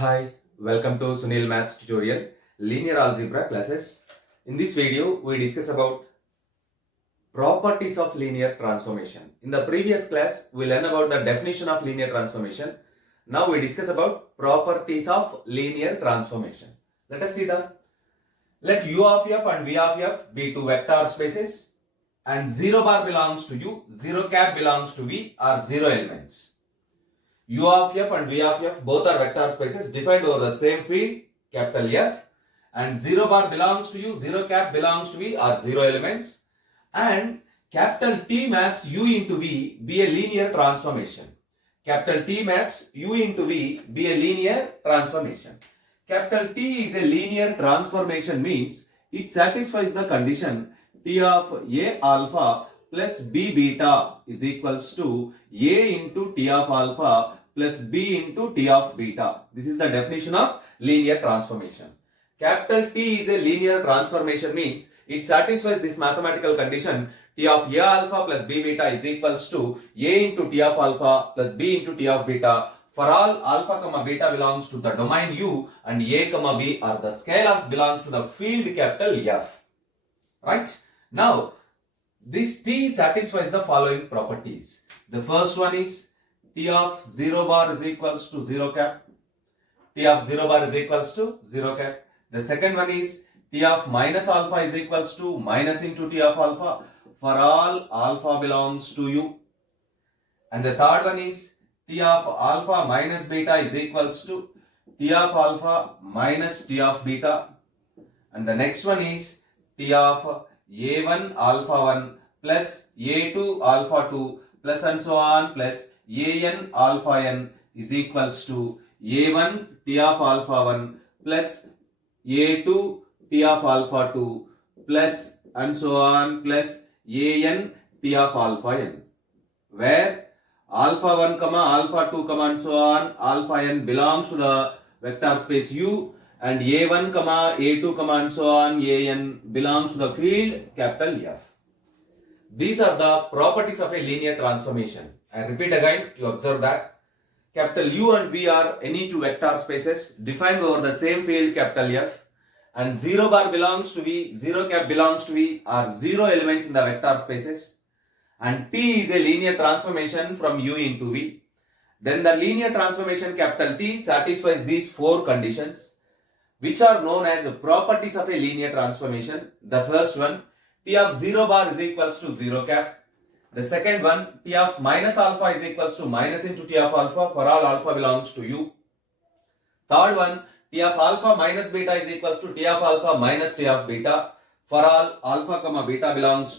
Hi, welcome to Sunil Maths tutorial, linear algebra classes. In this video, we discuss about properties of linear transformation. In the previous class, we learned about the definition of linear transformation. Now we discuss about properties of linear transformation. Let us see that. Let U of f and V of f be two vector spaces and 0 bar belongs to U, 0 cap belongs to V are 0 elements. U of f and V of f both are vector spaces defined over the same field, capital F, and 0 bar belongs to U, 0 cap belongs to V are 0 elements, and capital T maps U into V be a linear transformation. Capital T maps U into V be a linear transformation. Capital T is a linear transformation means it satisfies the condition T of A alpha plus B beta is equals to A into T of alpha plus B into T of beta. This is the definition of linear transformation. Capital T is a linear transformation means it satisfies this mathematical condition T of A alpha plus B beta is equals to A into T of alpha plus B into T of beta for all alpha comma beta belongs to the domain U and A comma B are the scalars belongs to the field capital F. Right? Now, this T satisfies the following properties. The first one is T of 0 bar is equals to 0 cap. T of 0 bar is equals to 0 cap. The second one is T of minus alpha is equals to minus into T of alpha for all alpha belongs to U. And the third one is T of alpha minus beta is equals to T of alpha minus T of beta. And the next one is T of A1 alpha 1 plus A2 alpha 2 plus and so on plus an alpha n is equals to A1 T of alpha 1 plus A2 T of alpha 2 plus and so on plus an T of alpha n, where alpha 1 comma alpha 2 comma and so on alpha n belongs to the vector space U and A1 comma A2 comma and so on an belongs to the field capital F. These are the properties of a linear transformation. I repeat again, you observe that capital U and V are any two vector spaces defined over the same field capital F, and 0 bar belongs to V, 0 cap belongs to V are 0 elements in the vector spaces, and T is a linear transformation from U into V. Then the linear transformation capital T satisfies these four conditions which are known as properties of a linear transformation. The first one, T of 0 bar is equals to 0 cap. The second one, T of minus alpha is equals to minus into T of alpha for all alpha belongs to U. Third one, T of alpha minus beta is equals to T of alpha minus T of beta for all alpha comma beta belongs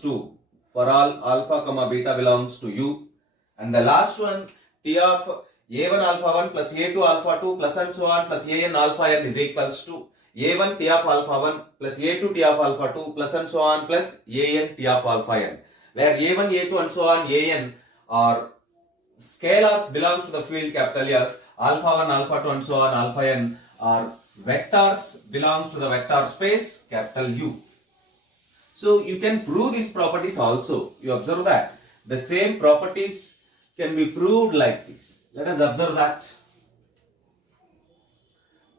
to U. And the last one, T of A1 alpha 1 plus A2 alpha 2 plus and so on plus an alpha n is equals to A1 T of alpha 1 plus A2 T of alpha 2 plus and so on plus an T of alpha n, where A1, A2 and so on an are scalars belongs to the field capital F, alpha 1, alpha 2 and so on alpha n are vectors belongs to the vector space capital U. So you can prove these properties also. You observe that the same properties can be proved like this. Let us observe that.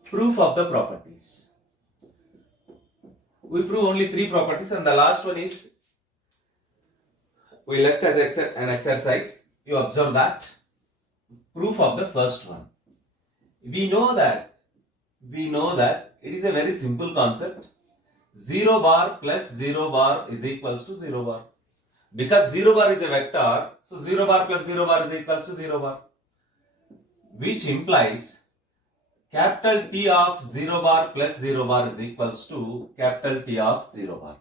Proof of the properties. We prove only three properties and the last one is we left as an exercise. You observe that. Proof of the first one. We know that it is a very simple concept. 0 bar plus 0 bar is equals to 0 bar. Because 0 bar is a vector, so 0 bar plus 0 bar is equals to 0 bar. Which implies capital T of 0 bar plus 0 bar is equals to capital T of 0 bar.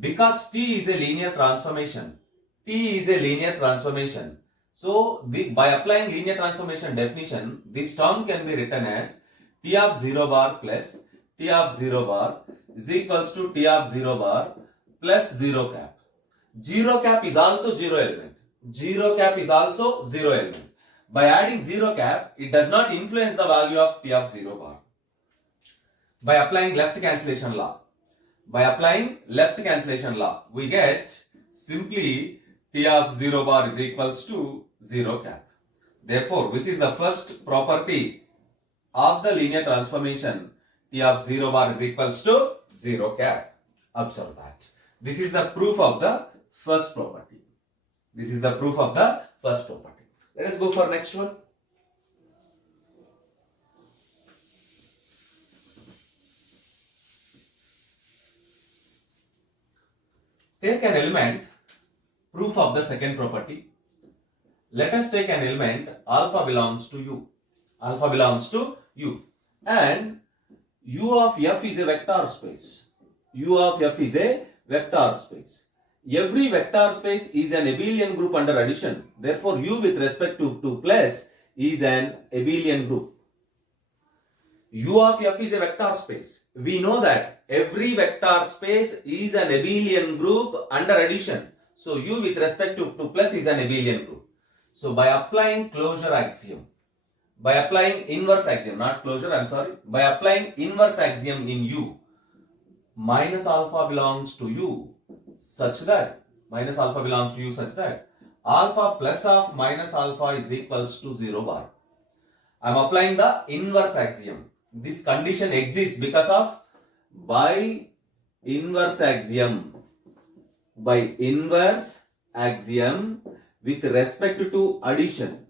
Because T is a linear transformation. So by applying linear transformation definition, this term can be written as T of 0 bar plus T of 0 bar is equals to T of 0 bar plus 0 cap. 0 cap is also 0 element. By adding 0 cap, it does not influence the value of T of 0 bar. By applying left cancellation law, we get simply T of 0 bar is equals to 0 cap. Therefore, which is the first property of the linear transformation T of 0 bar is equals to 0 cap. Observe that. This is the proof of the first property. This is the proof of the first property. Let us go for next one. Take an element, proof of the second property. Let us take an element alpha belongs to U. Alpha belongs to U. And U of F is a vector space. U of F is a vector space. Every vector space is an abelian group under addition. Therefore, U with respect to 2 plus is an abelian group. U of F is a vector space. We know that every vector space is an abelian group under addition. So, U with respect to 2 plus is an abelian group. So, by applying closure axiom, by applying inverse axiom, not closure, I am sorry, by applying inverse axiom in U, minus alpha belongs to U such that, minus alpha belongs to U such that, alpha plus of minus alpha is equals to 0 bar. I am applying the inverse axiom. This condition exists because of by inverse axiom with respect to addition.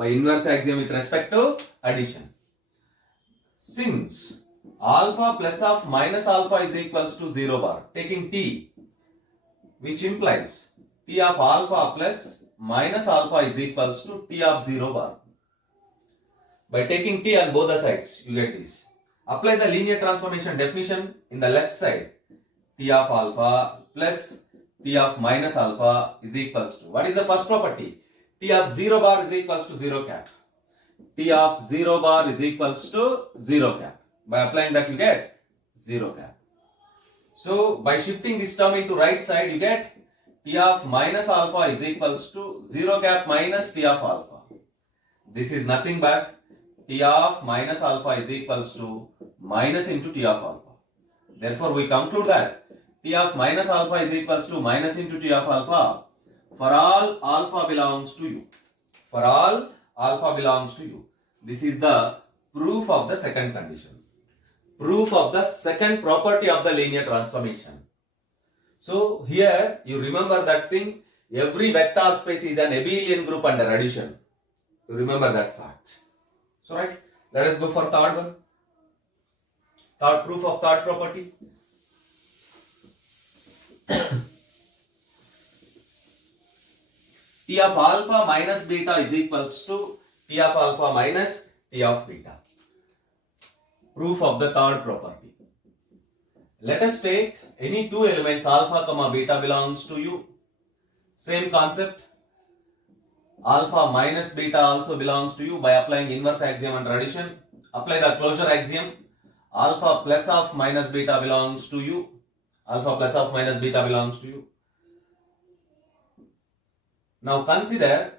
By inverse axiom with respect to addition. Since alpha plus of minus alpha is equals to 0 bar, taking T, which implies T of alpha plus minus alpha is equals to T of 0 bar. By taking T on both the sides, you get this. Apply the linear transformation definition in the left side. T of alpha plus T of minus alpha is equals to, what is the first property? T of 0 bar is equals to 0 cap. T of 0 bar is equals to 0 cap. By applying that, you get 0 cap. So, by shifting this term into right side, you get T of minus alpha is equals to 0 cap minus T of alpha. This is nothing but T of minus alpha is equals to minus into T of alpha. Therefore, we conclude that T of minus alpha is equals to minus into T of alpha for all alpha belongs to U. For all alpha belongs to U. This is the proof of the second condition. Proof of the second property of the linear transformation. So, here you remember that thing, every vector space is an abelian group under addition. You remember that fact. So, right, let us go for third one. Third proof of third property. T of alpha minus beta is equals to T of alpha minus T of beta. Proof of the third property. Let us take any two elements alpha comma beta belongs to U. Same concept. Alpha minus beta also belongs to U by applying inverse axiom under addition. Apply the closure axiom. Alpha plus of minus beta belongs to U. Alpha plus of minus beta belongs to U. Now consider,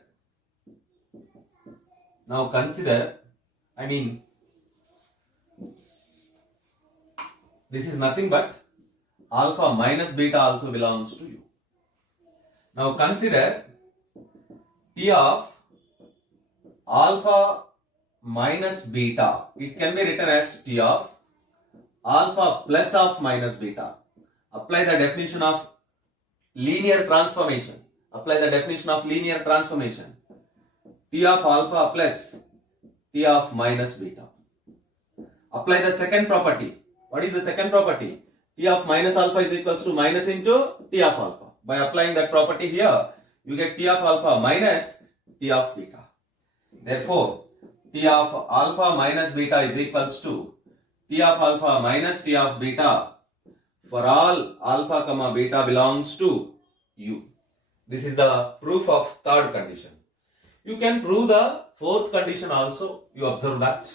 this is nothing but alpha minus beta also belongs to U. Now consider T of alpha minus beta. It can be written as T of alpha plus of minus beta. Apply the definition of linear transformation. Apply the definition of linear transformation. T of alpha plus T of minus beta. Apply the second property. What is the second property? T of minus alpha is equals to minus into T of alpha. By applying that property here, you get T of alpha minus T of beta. Therefore, T of alpha minus beta is equals to T of alpha minus T of beta for all alpha comma beta belongs to U. This is the proof of third condition. You can prove the fourth condition also. You observe that.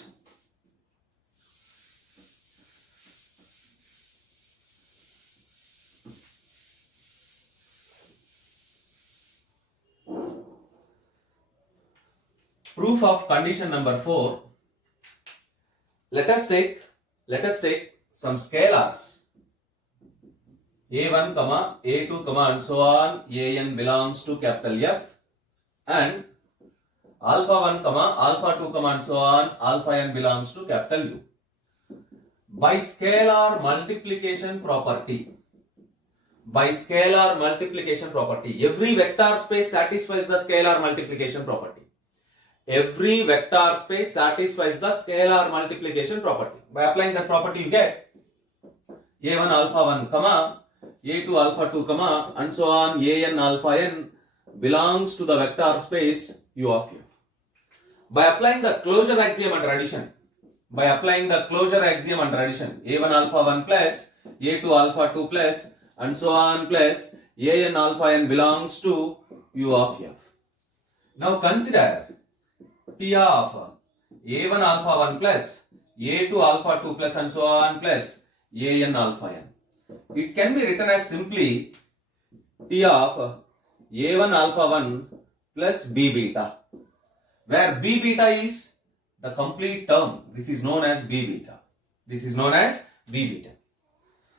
Proof of condition number 4. Let us take some scalars a1, a2, and so on. An belongs to capital F, and alpha 1, alpha 2, and so on, alpha n belongs to capital U. By scalar multiplication property, every vector space satisfies the scalar multiplication property. Every vector space satisfies the scalar multiplication property. By applying that property, you get a1 alpha 1, a2 alpha 2, and so on, an alpha n belongs to the vector space U of F. By applying the closure axiom under addition, a1 alpha 1 plus a2 alpha 2 plus and so on plus an alpha n belongs to U of F. Now consider T of a1 alpha 1 plus a2 alpha 2 plus and so on plus an alpha n. It can be written as simply T of a1 alpha 1 plus b beta, where b beta is the complete term. This is known as b beta.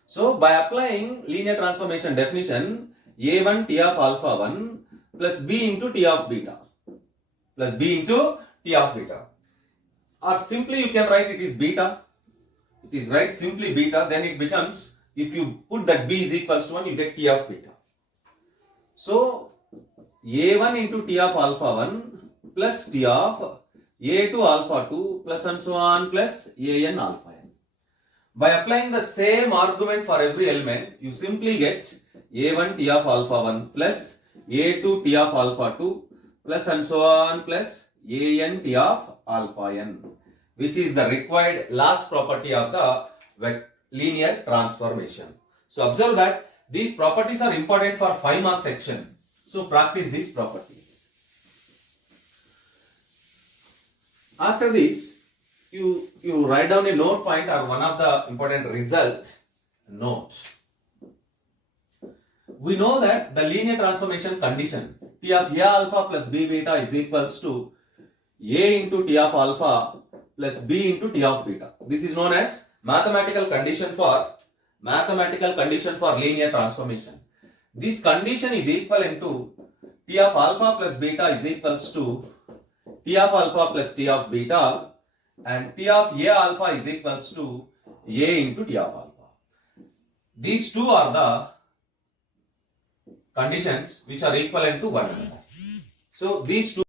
So by applying linear transformation definition, a1 T of alpha 1 plus b into T of beta, or simply you can write it is beta. It is right simply beta, then it becomes, if you put that b is equals to 1, you get T of beta. So a1 into T of alpha 1 plus T of a2 alpha 2 plus and so on plus an alpha n. By applying the same argument for every element, you simply get a1 T of alpha 1 plus a2 T of alpha 2 plus and so on plus an T of alpha n, which is the required last property of the linear transformation. So observe that these properties are important for 5 mark section. So practice these properties. After this, you write down a note point or one of the important result note. We know that the linear transformation condition T of A alpha plus B beta is equals to A into T of alpha plus B into T of beta. This is known as mathematical condition for linear transformation. This condition is equivalent to T of alpha plus beta is equals to T of alpha plus T of beta, and T of A alpha is equals to A into T of alpha. These two are the conditions which are equivalent to one another. So these two